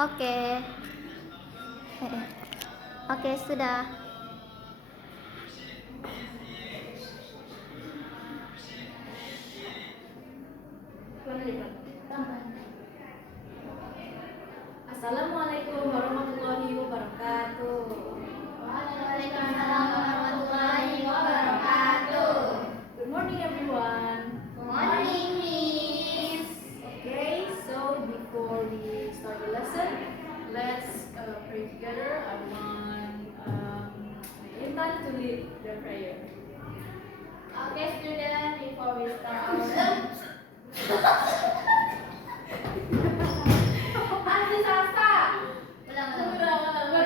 Oke. Oke, sudah. Assalamualaikum warahmatullahi wabarakatuh. Waalaikumsalam warahmatullahi wabarakatuh. Good morning, everyone. Morning, Miss. Okay, so before we start the lesson, let's pray together. I want Intan to lead the prayer. Okay, student, before we start our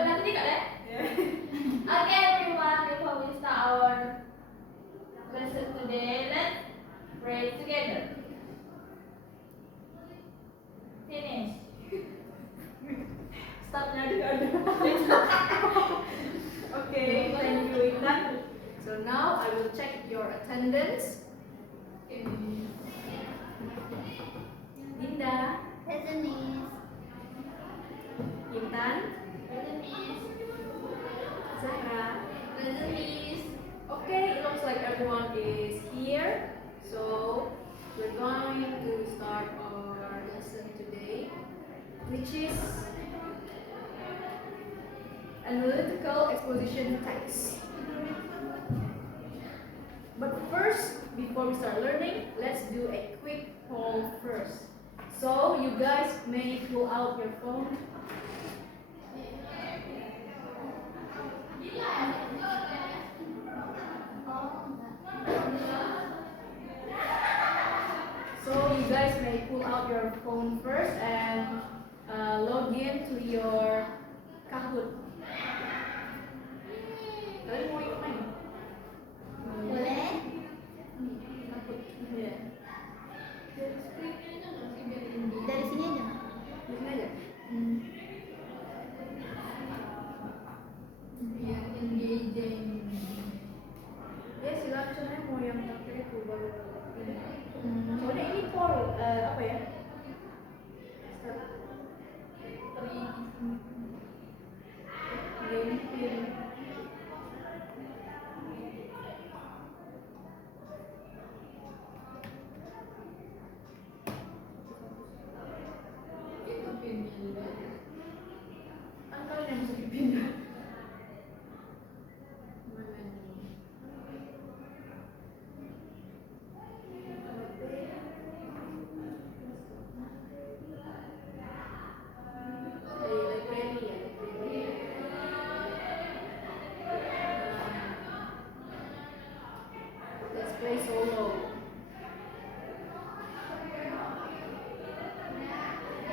nanti tidak ya? Okay, everyone, before we start our lesson today, let's pray together. Finish. Startnya juga ada. Okay, thank you, Intan. So now I will check your attendance. Dinda, Present, Miss. Intan, Present, Miss. Zahra. Present, Miss. Okay, it looks like everyone is here. So we're going to start our lesson today, which is analytical exposition text. But first, before we start learning, let's do a quick poll first. So you guys may pull out your phone. So you guys may pull out your phone first and log in to your Kahoot. Kalian mau ikut main? Boleh? Kahoot. Iya. Dari sini aja. Di sini aja. Biar engaging. Ya silakan, soalnya mau yang terakhir itu baru ini. Soalnya ini poll apa ya? Game. Kan kalian yang bisa dipindah. Mana ini? Library ya. Let's play solo.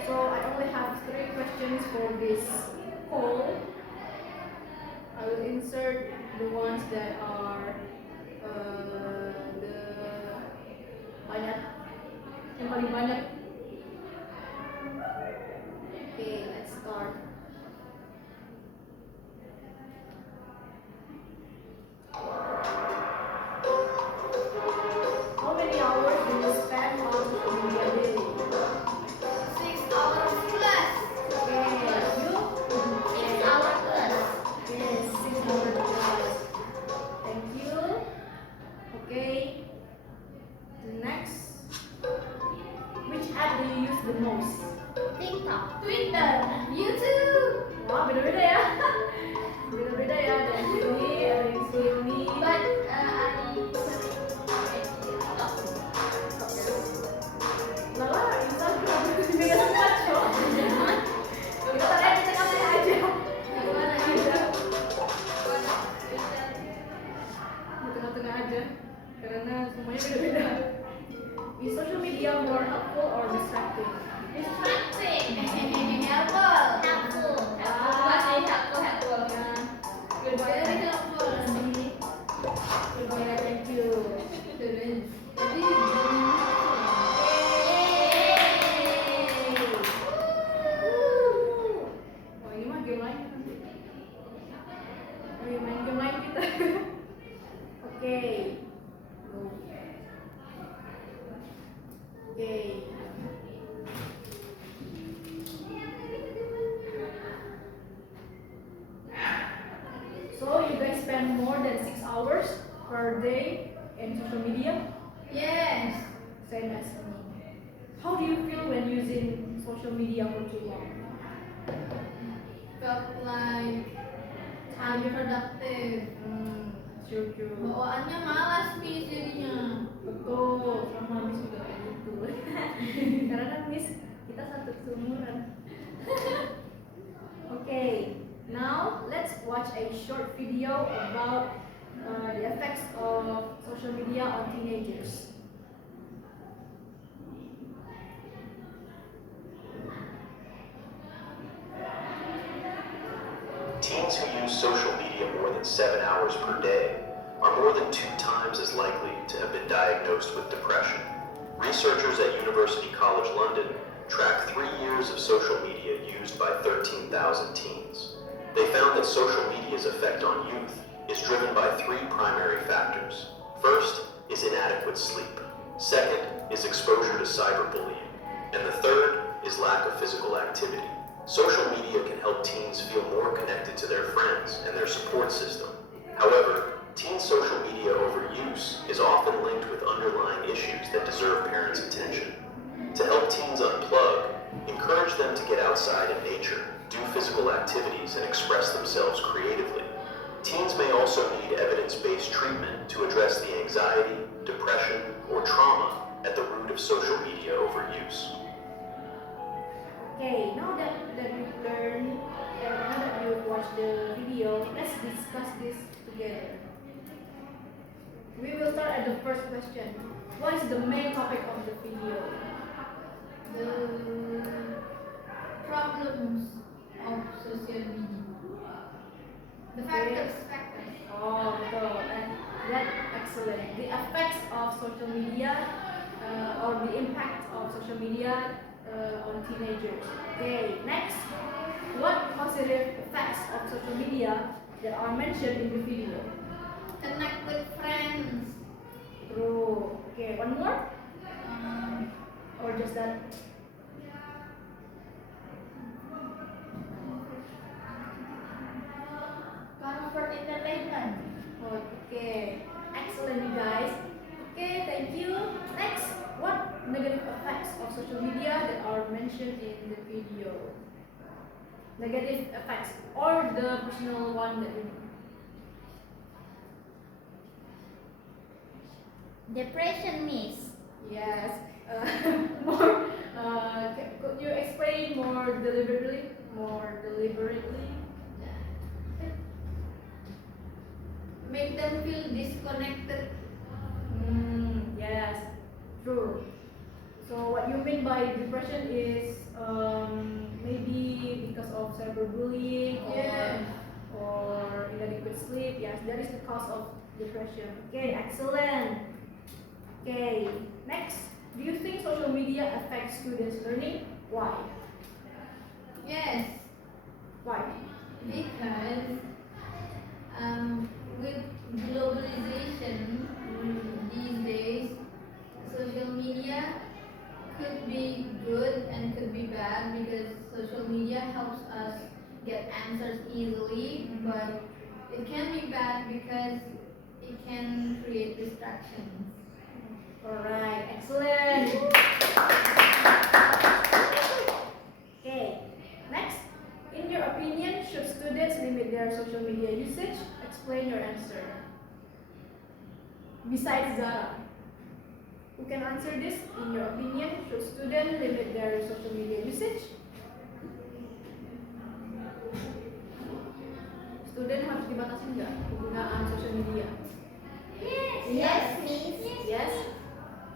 So I only have 3 questions for this poll. I will insert the ones that are the banyak, yang paling banyak. Okay, let's start. How many hours do you spend on social media daily? 6 hours plus. Okay, you? 6 hours plus. Yes, 6 hours plus. Thank you. Okay. The next. Which app do you use the most? TikTok, Twitter, YouTube. Wah, beda-beda ya. Beda-beda ya. Ada yang sini, ada yang sini. But I TikTok. Lala, Instagram beda semua, cowok. Kita tanya di tengah-tengah aja. Gimana Aja. gitu? Di tengah-tengah aja. Karena semuanya beda-beda. Is social media more helpful or distracting? Distracting. Helpful. Helpful. Masih helpful. Nah, Good boy. Very helpful. Good boy, thank you. Jadi Oh, ini mah game lain nanti. Main game lain kita. Oke. Go. spend more than 6 hours per day in social media? Yes. Same as me. How do you feel when using social media for too long? Felt like unproductive. True. Bawaannya malas Miss jadinya. Betul, sama Miss juga kayak gitu. Karena kan Miss kita satu seumuran. Okay, now let's watch a short video about the effects of social media on teenagers. Teens who use social media more than 7 hours per day are more than 2 times as likely to have been diagnosed with depression. Researchers at University College London tracked 3 years of social media used by 13,000 teens. They found that social media's effect on youth is driven by 3 primary factors. First is inadequate sleep. Second is exposure to cyberbullying. And the third is lack of physical activity. Social media can help teens feel more connected to their friends and their support system. However, teen social media overuse is often linked with underlying issues that deserve parents' attention. To help teens unplug, encourage them to get outside in nature, do physical activities, and express themselves creatively. Teens may also need evidence-based treatment to address the anxiety, depression, or trauma at the root of social media overuse. Okay, now that we've learned and now that you've watched the video, let's discuss this together. We will start at the first question. What is the main topic of the video? The problems of social media. The factors. Oh, betul. And that's excellent. The effects of social media or the impact of social media on teenagers. Okay, next. What positive effects of social media that are mentioned in the video? Connect with friends. True. Okay, one more? Or just that? Comfort entertainment. Okay, excellent you guys. Okay, thank you. Next, what negative effects of social media that are mentioned in the video? Negative effects or the personal one that you know? Depression, Miss. Yes. More. Could you explain more deliberately? Make them feel disconnected. Yes. True. So what you mean by depression is maybe because of cyberbullying or inadequate sleep. Yes, that is the cause of depression. Okay, excellent. Okay, next. Do you think social media affects students' learning? Why? Yes, Why? because with globalization these days, social media could be good and could be bad because social media helps us get answers easily, but it can be bad because it can create distractions. Alright, excellent. Okay, next. In your opinion, should students limit their social media usage? Explain your answer. Besides Zara, who can answer this? In your opinion, should students limit their social media usage? Student harus dibatasi nggak penggunaan social media? Yes, Miss. Yes.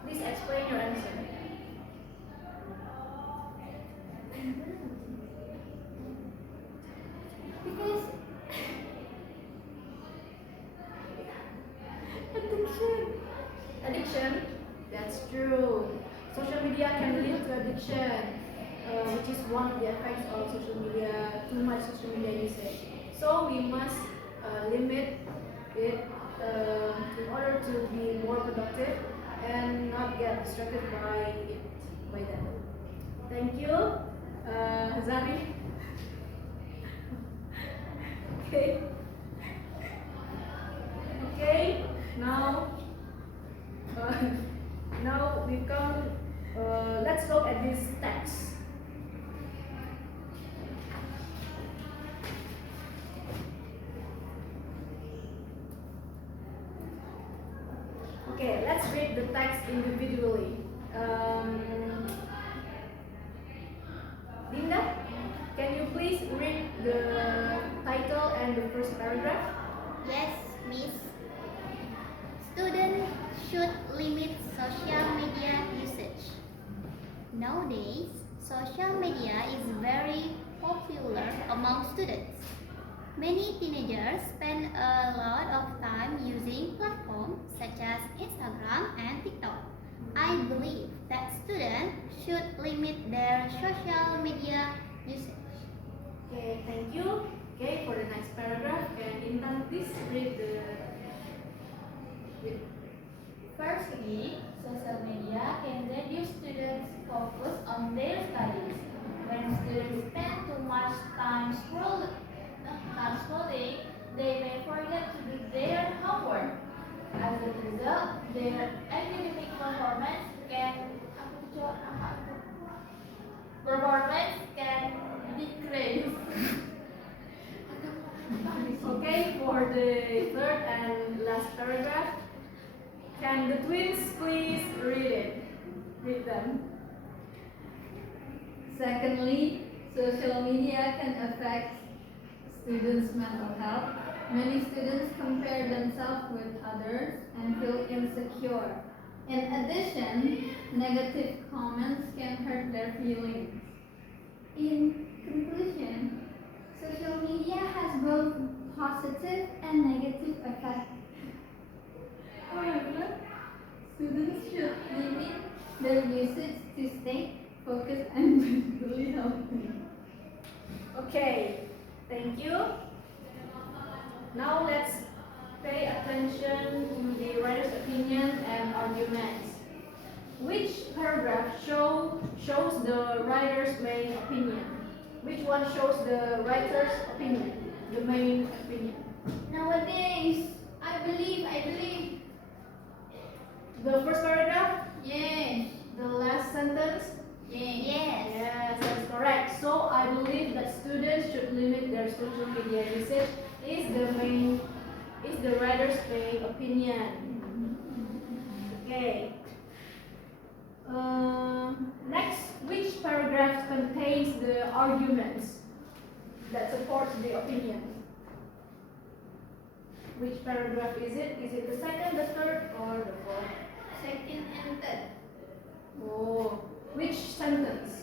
Please explain your answer. Because Addiction, that's true. Social media can lead to addiction, which is one of the effects of social media, too much social media usage. So we must limit it in order to be more productive and not get distracted by that. Thank you, Zari. Okay. Now, now we come. Let's look at this text. Okay, let's read the text individually. Linda, can you please read the title and the first paragraph? Yes, Miss. Students should limit social media usage. Nowadays, social media is very popular among students. Many teenagers spend a lot of time using platforms such as Instagram and TikTok. I believe that students should limit their social media usage. Okay, thank you. Okay, for the next paragraph, can Intan please read the. Firstly, social media can reduce students' focus on their studies. When students spend too much time scrolling, they may forget to do their homework. As a result, their academic performance can decrease. Okay, for the third and last paragraph, can the twins please read it? Read them. Secondly, social media can affect students' mental health. Many students compare themselves with others and feel insecure. In addition, negative comments can hurt their feelings. In conclusion, social media has both positive and negative effects. However, students should limit their usage to stay focused and mentally healthy. Okay, thank you. Now let's pay attention to the writer's opinion and arguments. Which paragraph shows the writer's main opinion? Which one shows the writer's opinion? The main opinion. Nowadays, I believe. The first paragraph, Yes, the last sentence. yes. Yes, that's correct. So I believe that students should limit their social media usage is the writer's main opinion. Okay. Next, which paragraph contains the arguments that support the opinion? Which paragraph is it? Is it the second, the third, or the fourth? Second and third. Oh, which sentence?